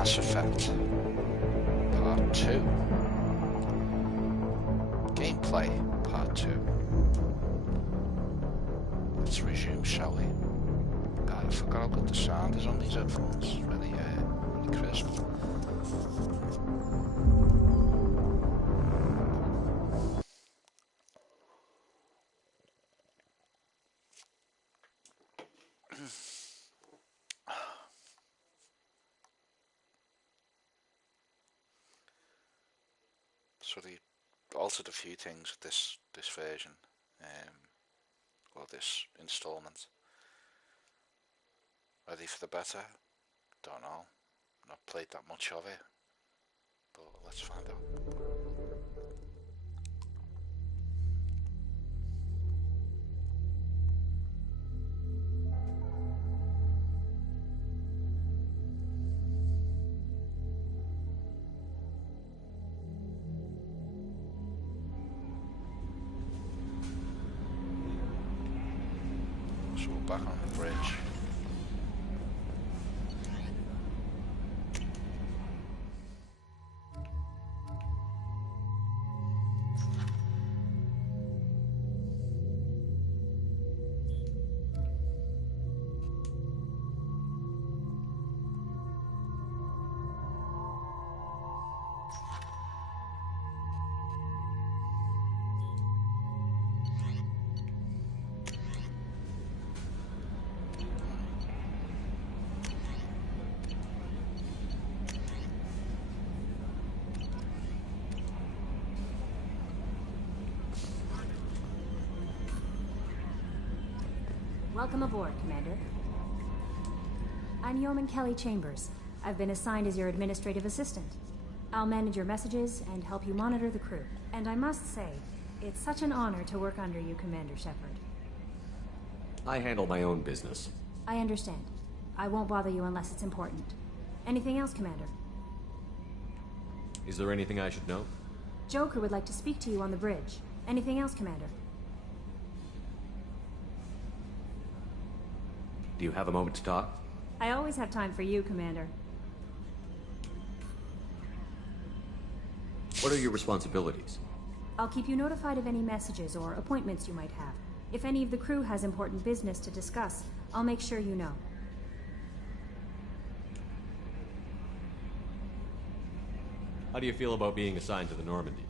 Mass Effect Part 2. Gameplay Part 2. Let's resume, shall we? God, I forgot how good the sound is on these headphones. It's really, really crisp. So they altered a few things with this version, or this installment. Are they for the better? Don't know. Not played that much of it, but let's find out. So we're back on the bridge. Welcome aboard, Commander. I'm Yeoman Kelly Chambers. I've been assigned as your administrative assistant. I'll manage your messages and help you monitor the crew. And I must say, it's such an honor to work under you, Commander Shepard. I handle my own business. I understand. I won't bother you unless it's important. Anything else, Commander? Is there anything I should know? Joker would like to speak to you on the bridge. Anything else, Commander? Do you have a moment to talk? I always have time for you, Commander. What are your responsibilities? I'll keep you notified of any messages or appointments you might have. If any of the crew has important business to discuss, I'll make sure you know. How do you feel about being assigned to the Normandy?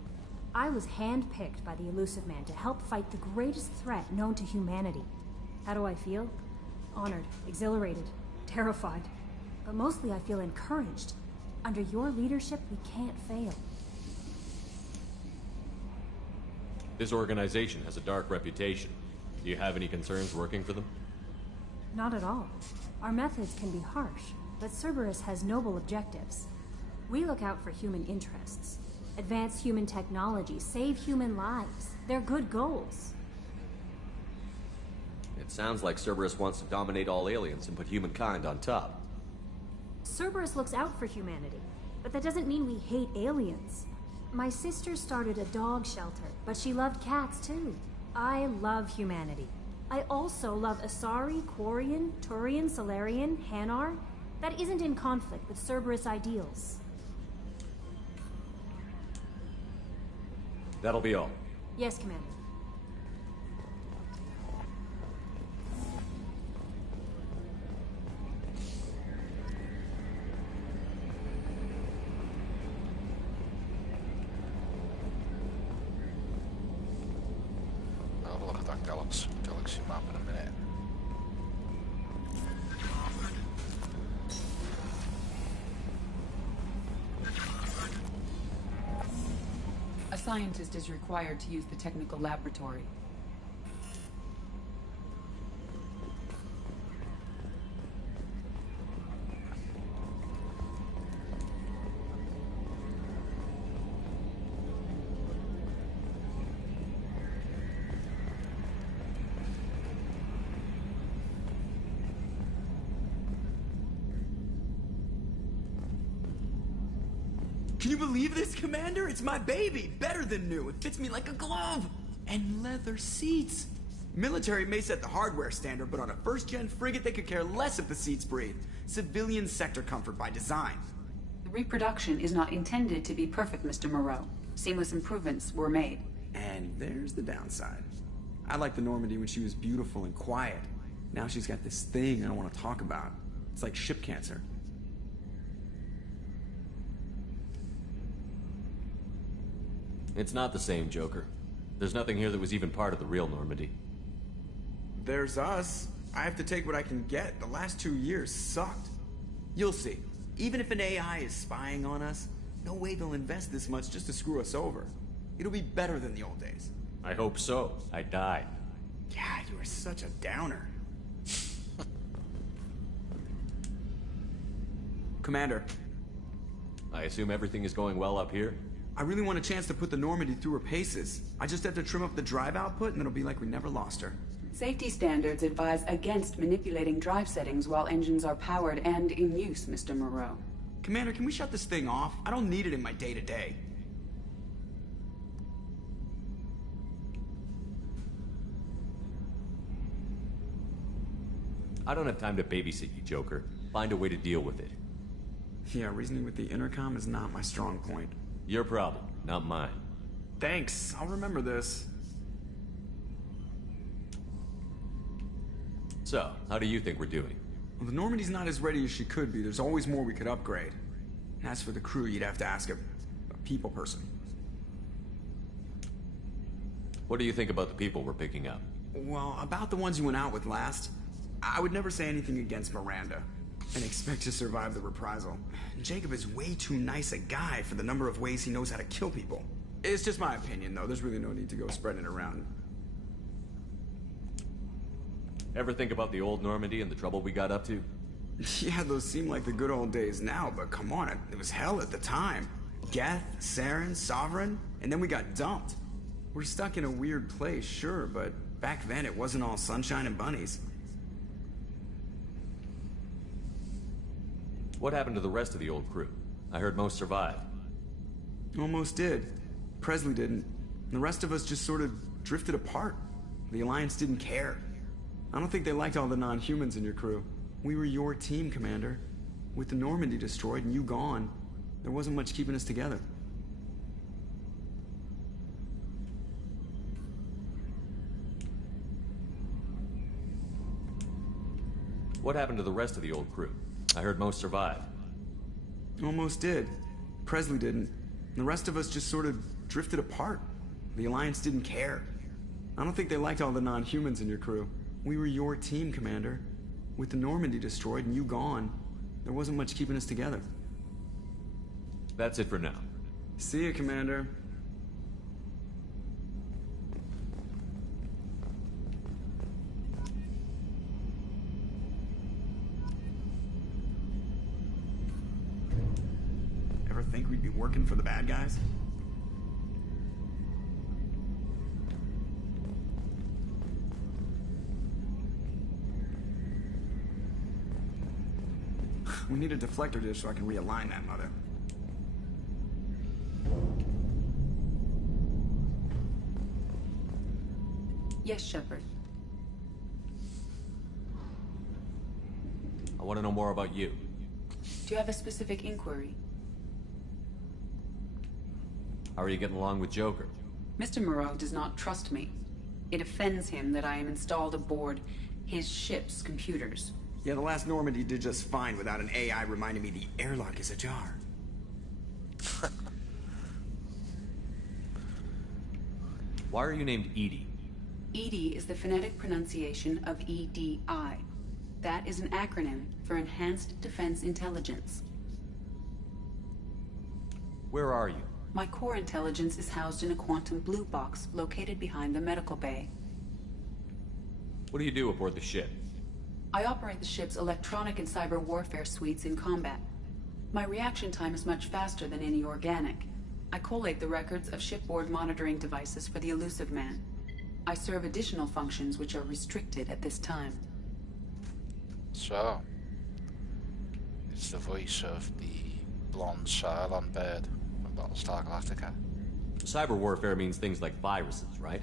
I was handpicked by the Elusive Man to help fight the greatest threat known to humanity. How do I feel? Honored, exhilarated, terrified. But mostly I feel encouraged. Under your leadership, we can't fail. This organization has a dark reputation. Do you have any concerns working for them? Not at all. Our methods can be harsh, but Cerberus has noble objectives. We look out for human interests. Advance human technology, save human lives. They're good goals. It sounds like Cerberus wants to dominate all aliens and put humankind on top. Cerberus looks out for humanity, but that doesn't mean we hate aliens. My sister started a dog shelter, but she loved cats too. I love humanity. I also love Asari, Quarian, Turian, Solarian, Hanar. That isn't in conflict with Cerberus ideals. That'll be all. Yes, Commander. I'll have a look at that galaxy map in a minute. A scientist is required to use the technical laboratory. Can you believe this, Commander? It's my baby! Better than new. It fits me like a glove! And leather seats! Military may set the hardware standard, but on a first-gen frigate, they could care less if the seats breathe. Civilian sector comfort by design. Reproduction is not intended to be perfect, Mr. Moreau. Seamless improvements were made. And there's the downside. I liked the Normandy when she was beautiful and quiet. Now she's got this thing I don't want to talk about. It's like ship cancer. It's not the same, Joker. There's nothing here that was even part of the real Normandy. There's us. I have to take what I can get. The last 2 years sucked. You'll see. Even if an AI is spying on us, no way they'll invest this much just to screw us over. It'll be better than the old days. I hope so. I died. God, you are such a downer. Commander, I assume everything is going well up here? I really want a chance to put the Normandy through her paces. I just have to trim up the drive output and it'll be like we never lost her. Safety standards advise against manipulating drive settings while engines are powered and in use, Mr. Moreau. Commander, can we shut this thing off? I don't need it in my day-to-day. I don't have time to babysit you, Joker. Find a way to deal with it. Yeah, reasoning with the intercom is not my strong point. Your problem, not mine. Thanks, I'll remember this. So, how do you think we're doing? Well, the Normandy's not as ready as she could be. There's always more we could upgrade. And as for the crew, you'd have to ask a people person. What do you think about the people we're picking up? Well, about the ones you went out with last, I would never say anything against Miranda and expect to survive the reprisal. Jacob is way too nice a guy for the number of ways he knows how to kill people. It's just my opinion, though. There's really no need to go spreading it around. Ever think about the old Normandy and the trouble we got up to? Yeah, those seem like the good old days now, but come on, it was hell at the time. Geth, Saren, Sovereign, and then we got dumped. We're stuck in a weird place, sure, but back then it wasn't all sunshine and bunnies. What happened to the rest of the old crew? I heard most survived. Almost did. Presley didn't. And the rest of us just sort of drifted apart. The Alliance didn't care. I don't think they liked all the non-humans in your crew. We were your team, Commander. With the Normandy destroyed and you gone, there wasn't much keeping us together. What happened to the rest of the old crew? I heard most survived. Almost did. Presley didn't. And the rest of us just sort of drifted apart. The Alliance didn't care. I don't think they liked all the non-humans in your crew. We were your team, Commander. With the Normandy destroyed and you gone, there wasn't much keeping us together. That's it for now. See ya, Commander. Ever think we'd be working for the bad guys? We need a deflector dish so I can realign that mother. Yes, Shepard. I want to know more about you. Do you have a specific inquiry? How are you getting along with Joker? Mr. Moreau does not trust me. It offends him that I am installed aboard his ship's computers. Yeah, the last Normandy did just fine without an AI reminding me the airlock is ajar. Why are you named Edie? EDI is the phonetic pronunciation of EDI. That is an acronym for Enhanced Defense Intelligence. Where are you? My core intelligence is housed in a quantum blue box located behind the medical bay. What do you do aboard the ship? I operate the ship's electronic and cyber warfare suites in combat. My reaction time is much faster than any organic. I collate the records of shipboard monitoring devices for the elusive man. I serve additional functions which are restricted at this time. So, it's the voice of the blonde Cylon bird from Battlestar Galactica. Cyber warfare means things like viruses, right?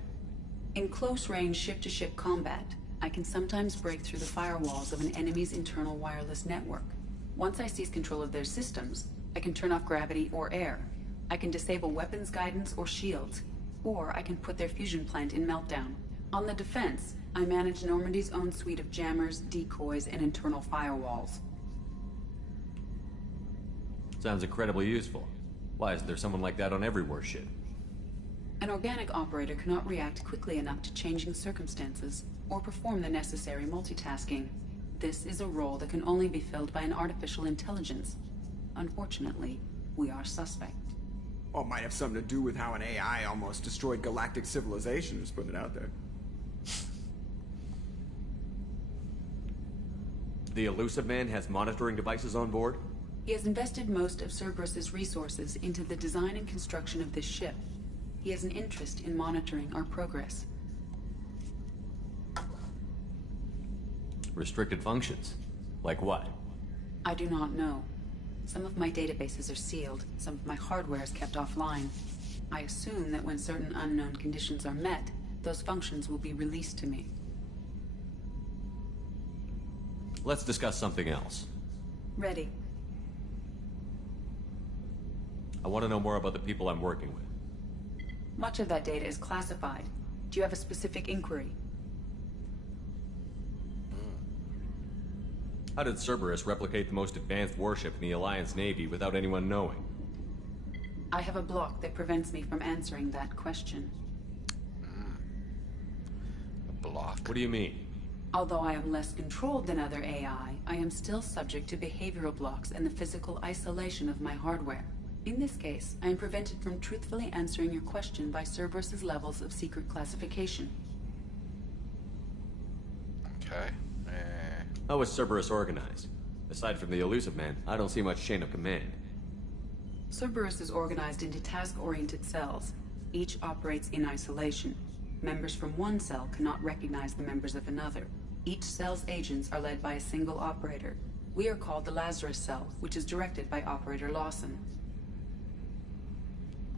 In close-range ship-to-ship combat, I can sometimes break through the firewalls of an enemy's internal wireless network. Once I seize control of their systems, I can turn off gravity or air. I can disable weapons guidance or shields. Or I can put their fusion plant in meltdown. On the defense, I manage Normandy's own suite of jammers, decoys, and internal firewalls. Sounds incredibly useful. Why isn't there someone like that on every warship? An organic operator cannot react quickly enough to changing circumstances, or perform the necessary multitasking. This is a role that can only be filled by an artificial intelligence. Unfortunately, we are suspect. Well, it might have something to do with how an AI almost destroyed galactic civilization, just putting it out there. The Elusive Man has monitoring devices on board? He has invested most of Cerberus's resources into the design and construction of this ship. He has an interest in monitoring our progress. Restricted functions? Like what? I do not know. Some of my databases are sealed, some of my hardware is kept offline. I assume that when certain unknown conditions are met, those functions will be released to me. Let's discuss something else. Ready. I want to know more about the people I'm working with. Much of that data is classified. Do you have a specific inquiry? How did Cerberus replicate the most advanced warship in the Alliance Navy without anyone knowing? I have a block that prevents me from answering that question. A block. What do you mean? Although I am less controlled than other AI, I am still subject to behavioral blocks and the physical isolation of my hardware. In this case, I am prevented from truthfully answering your question by Cerberus's levels of secret classification. Okay. How is Cerberus organized? Aside from the Elusive Man, I don't see much chain of command. Cerberus is organized into task-oriented cells. Each operates in isolation. Members from one cell cannot recognize the members of another. Each cell's agents are led by a single operator. We are called the Lazarus Cell, which is directed by Operator Lawson.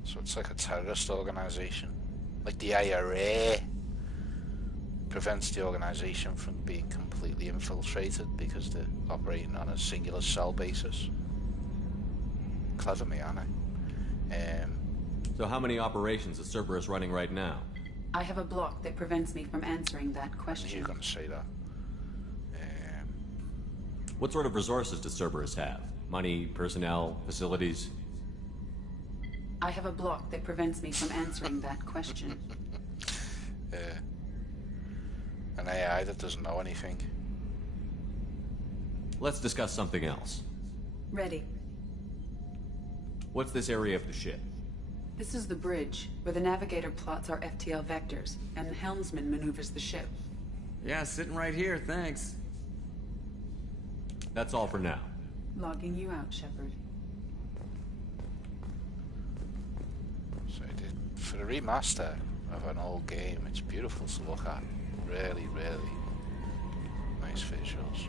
So it's like a terrorist organization. Like the IRA prevents the organization from being completely infiltrated because they're operating on a singular cell basis. Clever me, aren't I? So how many operations is Cerberus running right now? I have a block that prevents me from answering that I knew question. you were going to say that. What sort of resources does Cerberus have? Money, personnel, facilities? I have a block that prevents me from answering that question. An AI that doesn't know anything. Let's discuss something else. Ready. What's this area of the ship? This is the bridge, where the navigator plots our FTL vectors, and the helmsman maneuvers the ship. Yeah, sitting right here, thanks. That's all for now. Logging you out, Shepard. So I did for a remaster of an old game. It's beautiful to look at. Really, really nice visuals.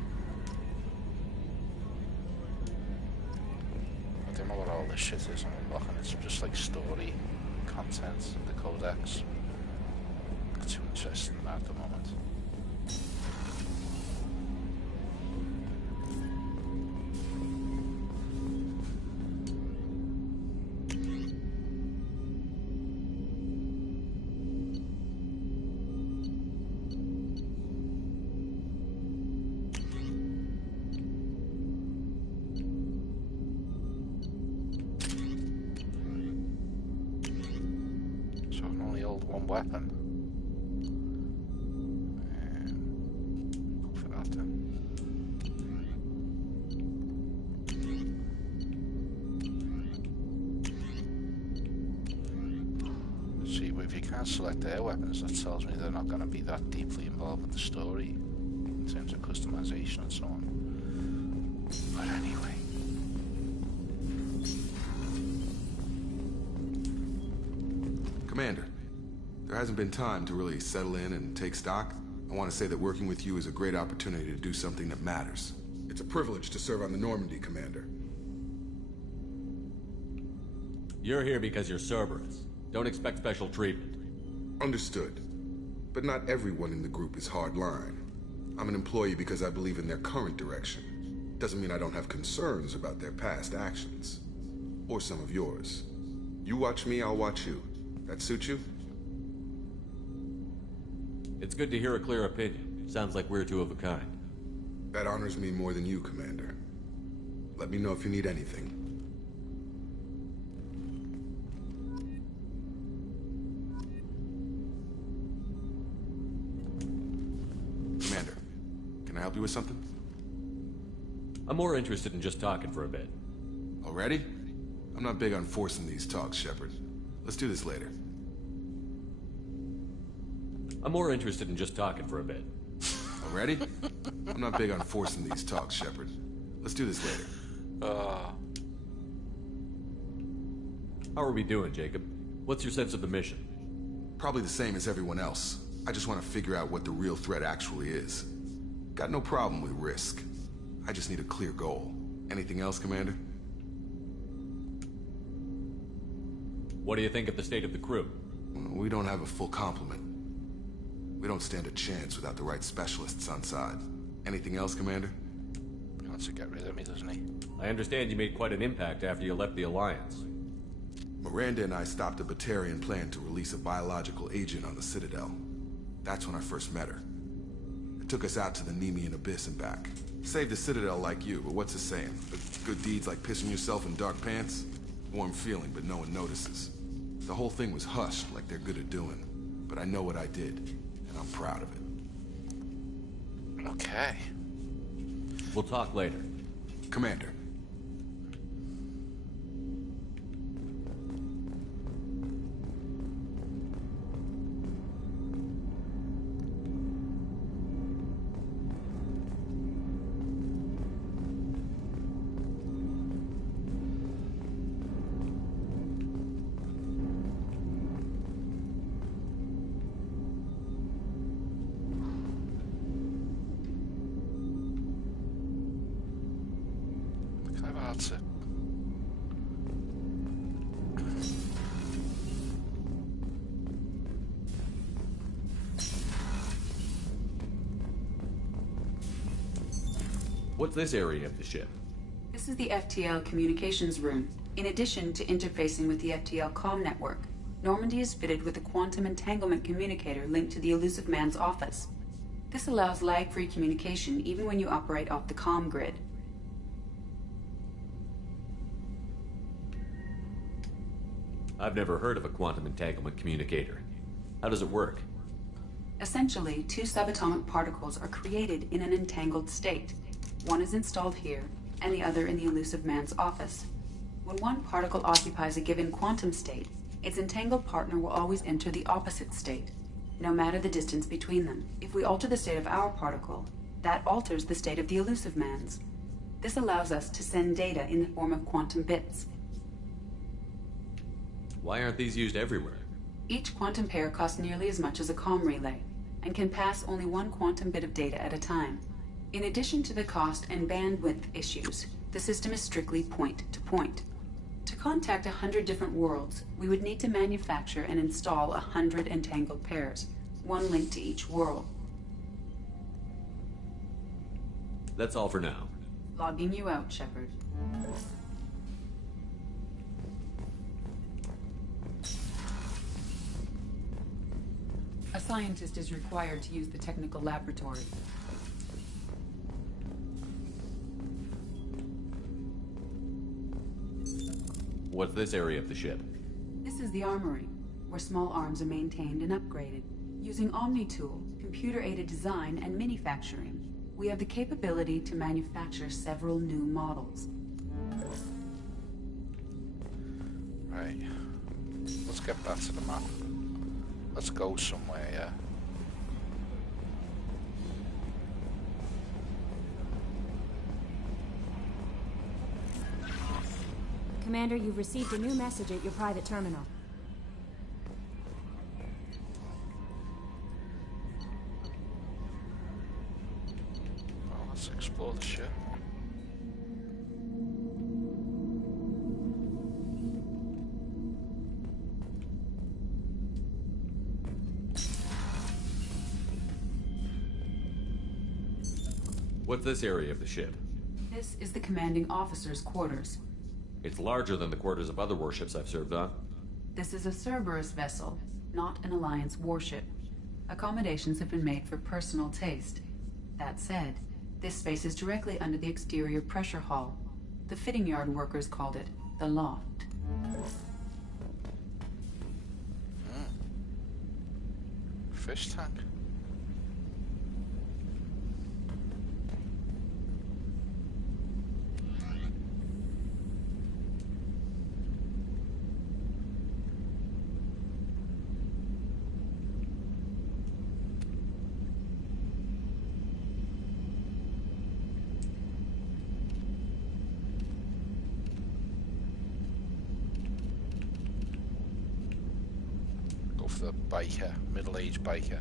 I don't know what all this shit is I'm unlocking. It's just like story content, the codex. Not too interested in that at the moment. One weapon. Go for that then. See, if you can't select their weapons, that tells me they're not going to be that deeply involved with the story in terms of customization and so on. But anyway. Commander, there hasn't been time to really settle in and take stock. I want to say that working with you is a great opportunity to do something that matters. It's a privilege to serve on the Normandy, Commander. You're here because you're Cerberus. Don't expect special treatment. Understood. But not everyone in the group is hardline. I'm an employee because I believe in their current direction. Doesn't mean I don't have concerns about their past actions. Or some of yours. You watch me, I'll watch you. That suit you? It's good to hear a clear opinion. Sounds like we're two of a kind. That honors me more than you, Commander. Let me know if you need anything. Commander, can I help you with something? I'm more interested in just talking for a bit. Already? I'm not big on forcing these talks, Shepard. Let's do this later. I'm more interested in just talking for a bit. Already? I'm not big on forcing these talks, Shepard. Let's do this later. How are we doing, Jacob? What's your sense of the mission? Probably the same as everyone else. I just want to figure out what the real threat actually is. Got no problem with risk. I just need a clear goal. Anything else, Commander? What do you think of the state of the crew? We don't have a full complement. We don't stand a chance without the right specialists on side. Anything else, Commander? He wants to get rid of me, doesn't he? I understand you made quite an impact after you left the Alliance. Miranda and I stopped a Batarian plan to release a biological agent on the Citadel. That's when I first met her. It took us out to the Nemean Abyss and back. Saved the Citadel like you, but what's the saying? Good deeds like pissing yourself in dark pants? Warm feeling, but no one notices. The whole thing was hushed like they're good at doing. But I know what I did, and I'm proud of it. Okay. We'll talk later. Commander. That's it. What's this area of the ship? This is the FTL communications room. In addition to interfacing with the FTL comm network, Normandy is fitted with a quantum entanglement communicator linked to the Elusive Man's office. This allows lag-free communication even when you operate off the comm grid. I've never heard of a quantum entanglement communicator. How does it work? Essentially, two subatomic particles are created in an entangled state. One is installed here, and the other in the Elusive Man's office. When one particle occupies a given quantum state, its entangled partner will always enter the opposite state, no matter the distance between them. If we alter the state of our particle, that alters the state of the Elusive Man's. This allows us to send data in the form of quantum bits. Why aren't these used everywhere? Each quantum pair costs nearly as much as a comm relay, and can pass only one quantum bit of data at a time. In addition to the cost and bandwidth issues, the system is strictly point-to-point. To contact 100 different worlds, we would need to manufacture and install 100 entangled pairs, one linked to each world. That's all for now. Logging you out, Shepard. A scientist is required to use the technical laboratory. What's this area of the ship? This is the armory, where small arms are maintained and upgraded. Using Omni-Tool, computer-aided design, and manufacturing, we have the capability to manufacture several new models. Right. Let's get back to the map. Let's go somewhere, yeah? Commander, you've received a new message at your private terminal. Well, let's explore the ship. What's this area of the ship? This is the commanding officer's quarters. It's larger than the quarters of other warships I've served on. This is a Cerberus vessel, not an Alliance warship. Accommodations have been made for personal taste. That said, this space is directly under the exterior pressure hull. The fitting yard workers called it the loft. Fish tank. Go for the biker, middle-aged biker.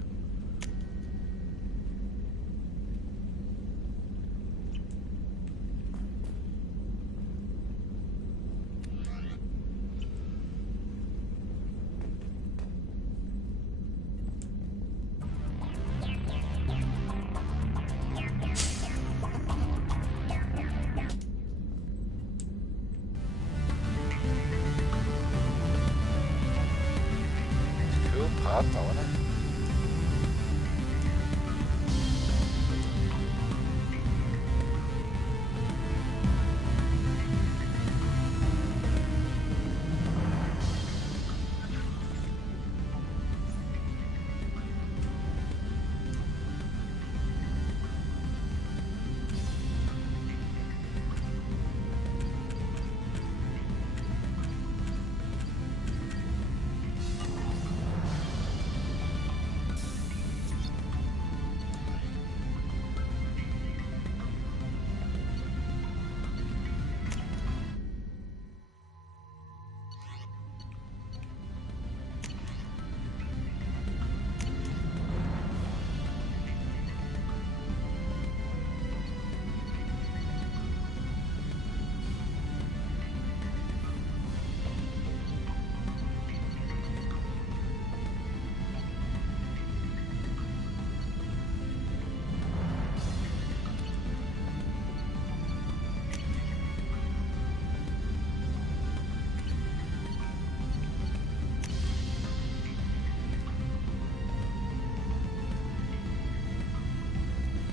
Cool part though, isn't it?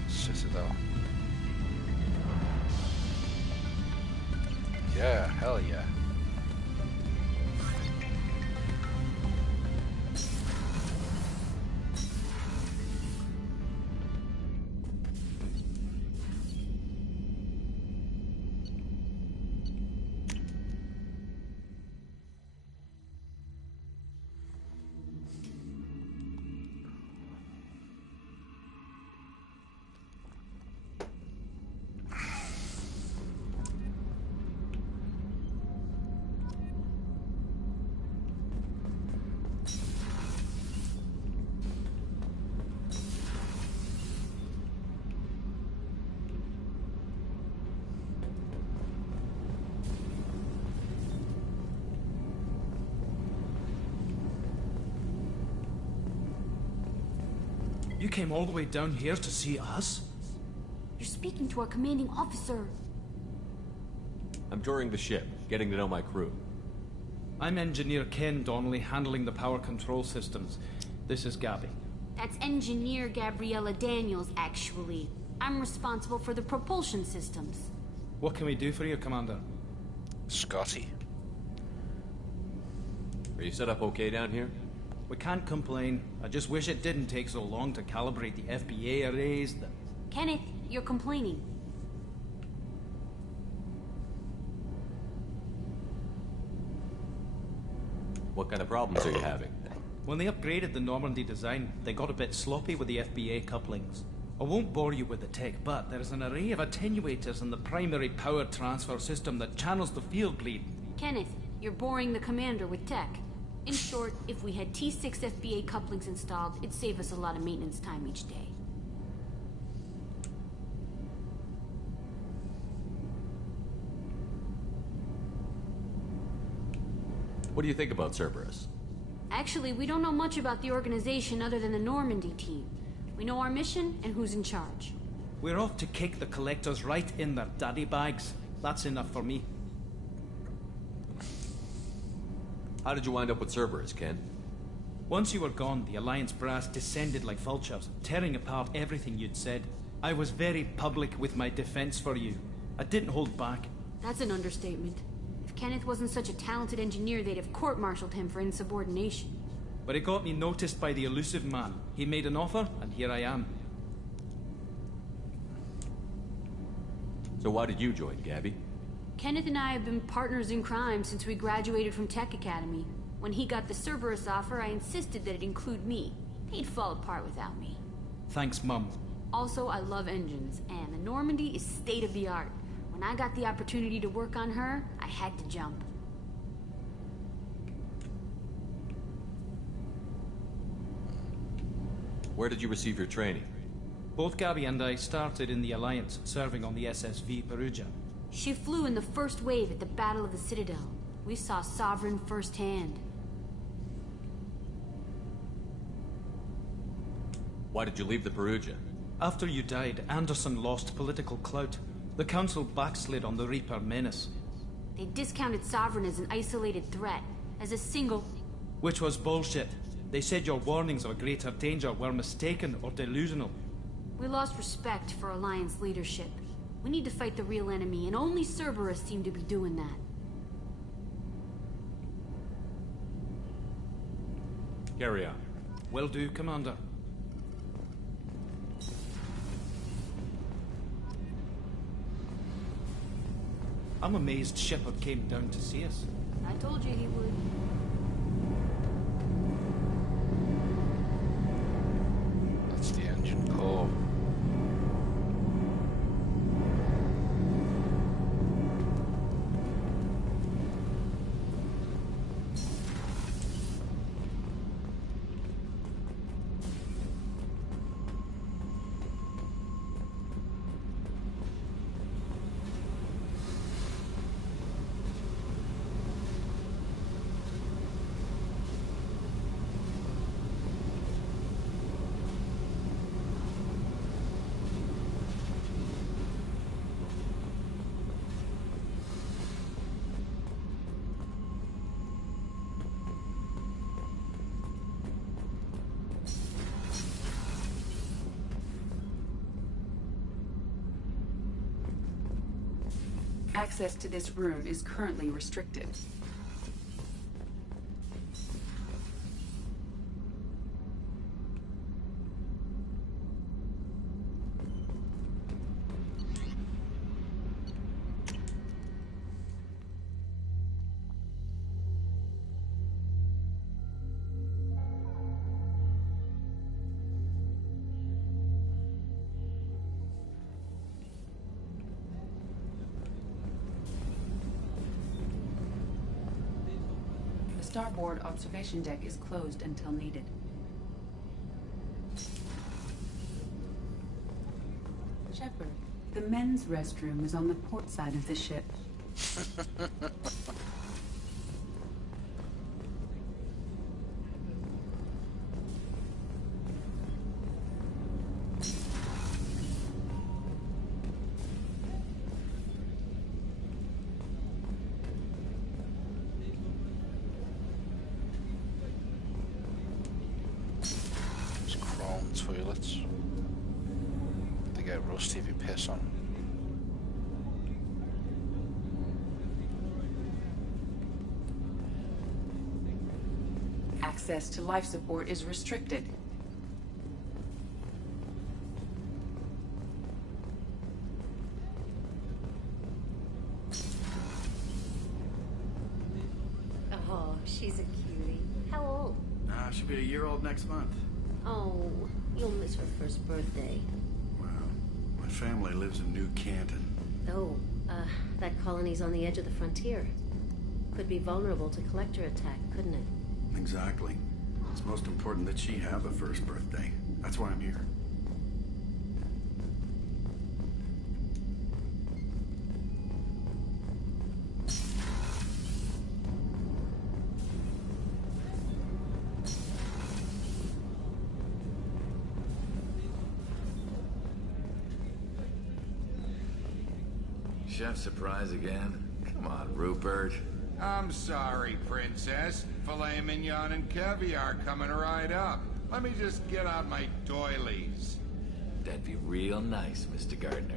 Citadel. Yeah, hell yeah. You came all the way down here to see us? You're speaking to our commanding officer. I'm touring the ship, getting to know my crew. I'm Engineer Ken Donnelly, handling the power control systems. This is Gabby. That's Engineer Gabriella Daniels, actually. I'm responsible for the propulsion systems. What can we do for you, Commander? Scotty. Are you set up okay down here? We can't complain. I just wish it didn't take so long to calibrate the FBA arrays. Kenneth, you're complaining. What kind of problems are you having? When they upgraded the Normandy design, they got a bit sloppy with the FBA couplings. I won't bore you with the tech, but there's an array of attenuators in the primary power transfer system that channels the field bleed. Kenneth, you're boring the commander with tech. In short, if we had T6 FBA couplings installed, it'd save us a lot of maintenance time each day. What do you think about Cerberus? Actually, we don't know much about the organization other than the Normandy team. We know our mission and who's in charge. We're off to kick the collectors right in their daddy bags. That's enough for me. How did you wind up with Cerberus, Ken? Once you were gone, the Alliance brass descended like vultures, tearing apart everything you'd said. I was very public with my defense for you. I didn't hold back. That's an understatement. If Kenneth wasn't such a talented engineer, they'd have court-martialed him for insubordination. But it got me noticed by the elusive man. He made an offer, and here I am. So why did you join, Gabby? Kenneth and I have been partners in crime since we graduated from Tech Academy. When he got the Cerberus offer, I insisted that it include me. He'd fall apart without me. Thanks, Mum. Also, I love engines, and the Normandy is state-of-the-art. When I got the opportunity to work on her, I had to jump. Where did you receive your training? Both Gabby and I started in the Alliance, serving on the SSV Perugia. She flew in the first wave at the Battle of the Citadel. We saw Sovereign firsthand. Why did you leave the Perugia? After you died, Anderson lost political clout. The Council backslid on the Reaper menace. They discounted Sovereign as an isolated threat, as a single... Which was bullshit. They said your warnings of greater danger were mistaken or delusional. We lost respect for Alliance leadership. We need to fight the real enemy, and only Cerberus seemed to be doing that. Carry on. Will do, Commander. I'm amazed Shepard came down to see us. I told you he would. That's the engine core. Access to this room is currently restricted. The starboard observation deck is closed until needed. Shepard, the men's restroom is on the port side of the ship. Toilets. They get rusty if you piss on them. Access to life support is restricted. Oh, she's a cutie. How old? She'll be a year old next month. Oh, you'll miss her first birthday. Wow. My family lives in New Canton. Oh, that colony's on the edge of the frontier. Could be vulnerable to collector attack, couldn't it? Exactly. It's most important that she have a first birthday. That's why I'm here. Chef surprise again? Come on, Rupert. I'm sorry, Princess. Filet mignon and caviar coming right up. Let me just get out my doilies. That'd be real nice, Mr. Gardner.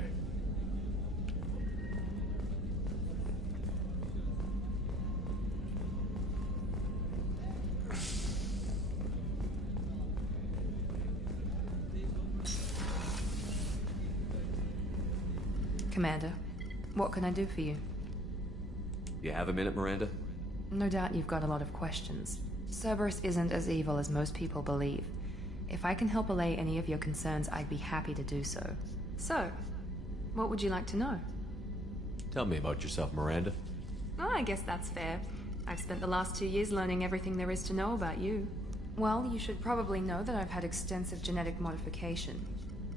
Commander, what can I do for you? You have a minute, Miranda? No doubt you've got a lot of questions. Cerberus isn't as evil as most people believe. If I can help allay any of your concerns, I'd be happy to do so. So, what would you like to know? Tell me about yourself, Miranda. Oh, I guess that's fair. I've spent the last 2 years learning everything there is to know about you. Well, you should probably know that I've had extensive genetic modification.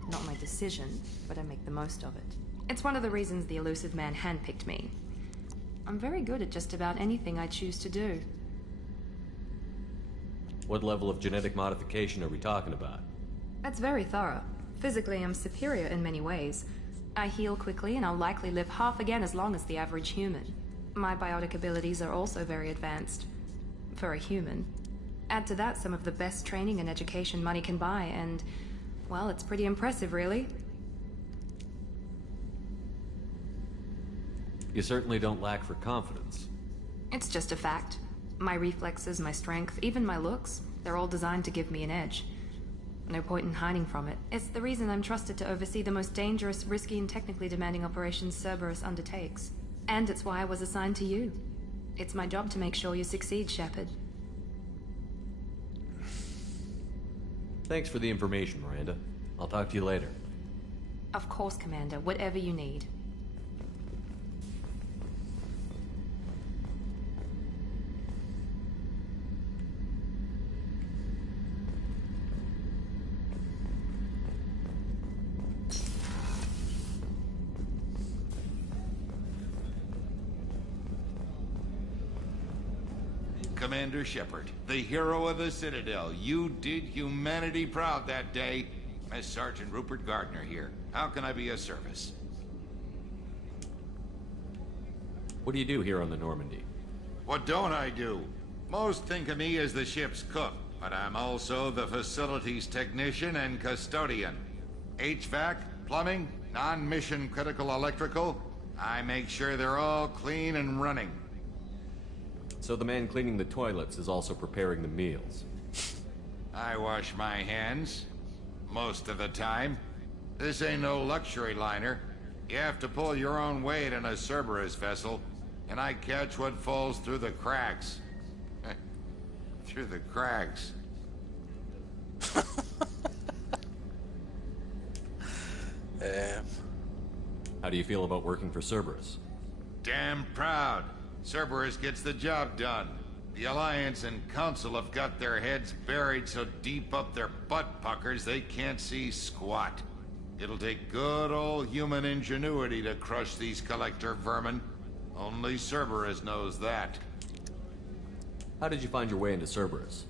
Not my decision, but I make the most of it. It's one of the reasons the elusive man handpicked me. I'm very good at just about anything I choose to do. What level of genetic modification are we talking about? That's very thorough. Physically, I'm superior in many ways. I heal quickly, and I'll likely live half again as long as the average human. My biotic abilities are also very advanced. For a human. Add to that some of the best training and education money can buy, and, well, it's pretty impressive, really. You certainly don't lack for confidence. It's just a fact. My reflexes, my strength, even my looks, they're all designed to give me an edge. No point in hiding from it. It's the reason I'm trusted to oversee the most dangerous, risky, and technically demanding operations Cerberus undertakes. And it's why I was assigned to you. It's my job to make sure you succeed, Shepard. Thanks for the information, Miranda. I'll talk to you later. Of course, Commander. Whatever you need. Commander Shepard, the hero of the Citadel. You did humanity proud that day. As Sergeant Rupert Gardner here. How can I be of service? What do you do here on the Normandy? What don't I do? Most think of me as the ship's cook, but I'm also the facilities technician and custodian. HVAC, plumbing, non-mission critical electrical. I make sure they're all clean and running. So the man cleaning the toilets is also preparing the meals. I wash my hands. Most of the time. This ain't no luxury liner. You have to pull your own weight in a Cerberus vessel, and I catch what falls through the cracks. Through the cracks. How do you feel about working for Cerberus? Damn proud. Cerberus gets the job done. The Alliance and Council have got their heads buried so deep up their butt puckers they can't see squat. It'll take good old human ingenuity to crush these collector vermin. Only Cerberus knows that. How did you find your way into Cerberus?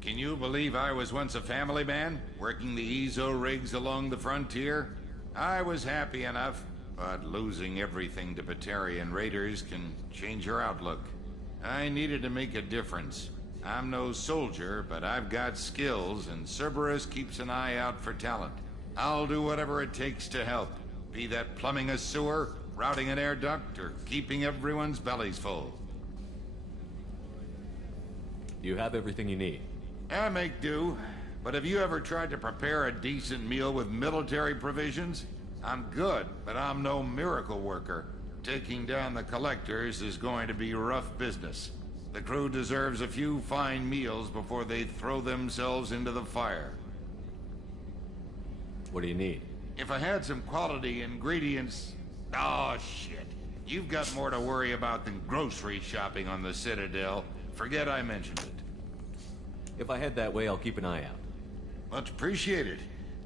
Can you believe I was once a family man, working the Ezo rigs along the frontier? I was happy enough, but losing everything to Batarian raiders can change your outlook. I needed to make a difference. I'm no soldier, but I've got skills, and Cerberus keeps an eye out for talent. I'll do whatever it takes to help. Be that plumbing a sewer, routing an air duct, or keeping everyone's bellies full. Do you have everything you need? I make do. But have you ever tried to prepare a decent meal with military provisions? I'm good, but I'm no miracle worker. Taking down the collectors is going to be rough business. The crew deserves a few fine meals before they throw themselves into the fire. What do you need? If I had some quality ingredients... Oh, shit. You've got more to worry about than grocery shopping on the Citadel. Forget I mentioned it. If I head that way, I'll keep an eye out. Much appreciated.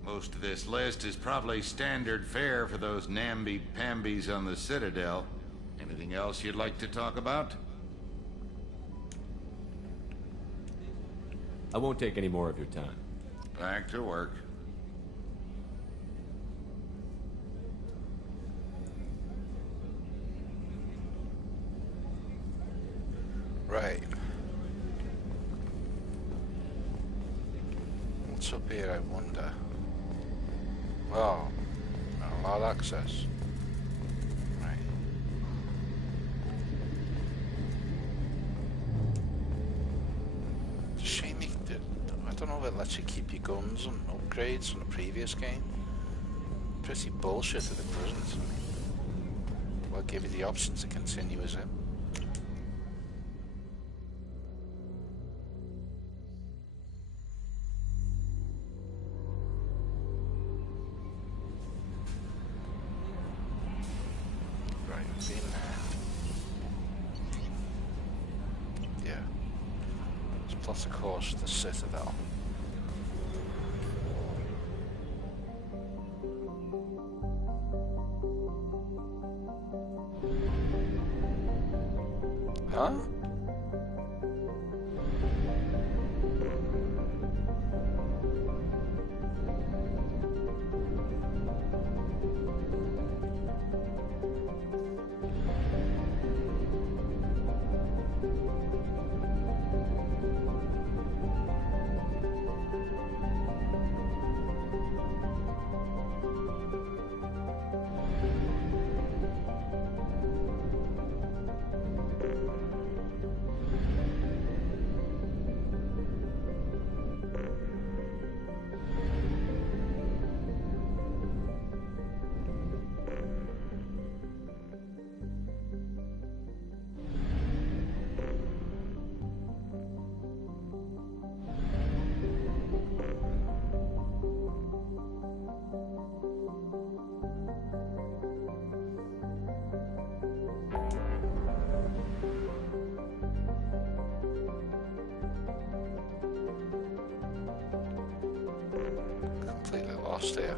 Most of this list is probably standard fare for those namby-pambies on the Citadel. Anything else you'd like to talk about? I won't take any more of your time. Back to work. Right. What's up here, I wonder? Oh, allowed access. Right. It's a shame you can do, I don't know if it lets you keep your guns and upgrades from the previous game. Pretty bullshit if it doesn't. I mean, well, give you the option to continue as him. Plus, of course, the Citadel. Huh? Completely lost here.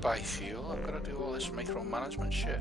Buy fuel, I've got to do all this micromanagement shit.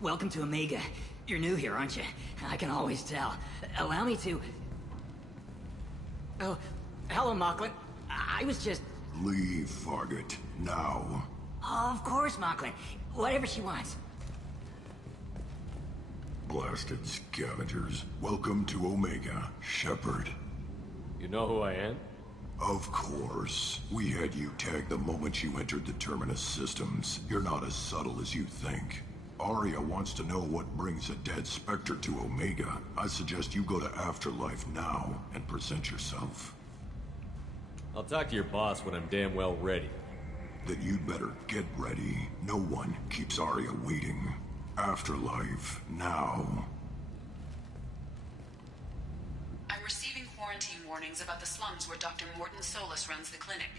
Welcome to Omega. You're new here, aren't you? I can always tell. Allow me to... Oh, hello, Mocklin. I was just... Leave, Fargate. Now. Oh, of course, Mocklin. Whatever she wants. Blasted scavengers. Welcome to Omega, Shepard. You know who I am? Of course. We had you tagged the moment you entered the Terminus systems. You're not as subtle as you think. Arya wants to know what brings a dead Spectre to Omega. I suggest you go to Afterlife now and present yourself. I'll talk to your boss when I'm damn well ready. Then you'd better get ready. No one keeps Arya waiting. Afterlife now. I'm receiving quarantine warnings about the slums where Dr. Morton Solus runs the clinic.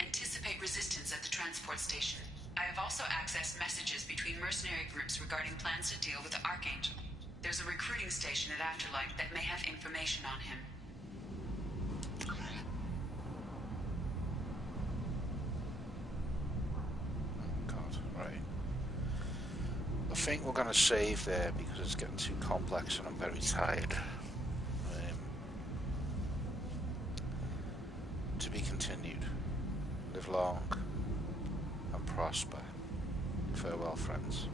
Anticipate resistance at the transport station. I have also accessed messages between mercenary groups regarding plans to deal with the Archangel. There's a recruiting station at Afterlife that may have information on him. Right. I think we're going to save there because it's getting too complex and I'm very tired. To be continued. Live long and prosper. Farewell, friends.